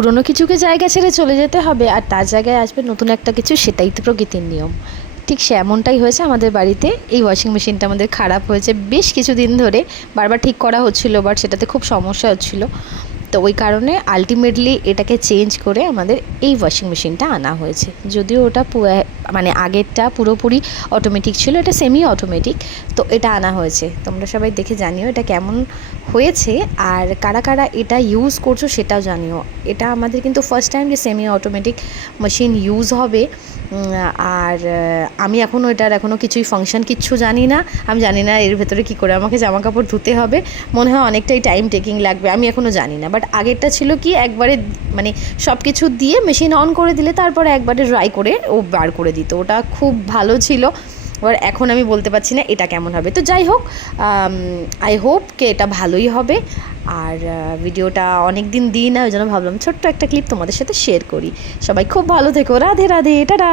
পুরনো কিছুকে জায়গা ছেড়ে চলে যেতে হবে আর তার জায়গায় আসবে নতুন একটা কিছু, সেটাই তো প্রকৃতির নিয়ম। ঠিক সে এমনটাই হয়েছে আমাদের বাড়িতে। এই ওয়াশিং মেশিনটা আমাদের খারাপ হয়েছে। বেশ কিছুদিন ধরে বারবার ঠিক করা হচ্ছিল বাট সেটাতে খুব সমস্যা হচ্ছিল। তো ওই কারণে আলটিমেটলি এটাকে চেঞ্জ করে আমাদের এই ওয়াশিং মেশিনটা আনা হয়েছে। যদিও ওটা মানে আগেরটা পুরোপুরি অটোমেটিক ছিল, এটা সেমি অটোমেটিক তো এটা আনা হয়েছে। তোমরা সবাই দেখে জানিও এটা কেমন হয়েছে আর কারা কারা এটা ইউজ করছ সেটাও জানিও। এটা আমাদের কিন্তু ফার্স্ট টাইম যে সেমি অটোমেটিক মেশিন ইউজ হবে আর আমি এখনও এটার এখনও কিছুই ফাংশন কিচ্ছু জানি না। আমি জানি না এর ভেতরে কী করে আমাকে জামা কাপড় ধুতে হবে। মনে হয় অনেকটাই টাইম টেকিং লাগবে, আমি এখনও জানি না। বাট আগেরটা ছিল কি, একবারে মানে সব কিছু দিয়ে মেশিন অন করে দিলে তারপরে একবারে ড্রাই করে ও বার করে দিত। ওটা খুব ভালো ছিল। এবার এখন আমি বলতে পারছি না এটা কেমন হবে। তো যাই হোক আই হোপ কে এটা ভালোই হবে। আর ভিডিওটা অনেক দিন দিই না, ওই জন্য ভাবলাম ছোট্ট একটা ক্লিপ তোমাদের সাথে শেয়ার করি। সবাই খুব ভালো থেকো। রাধে রাধে, টাটা!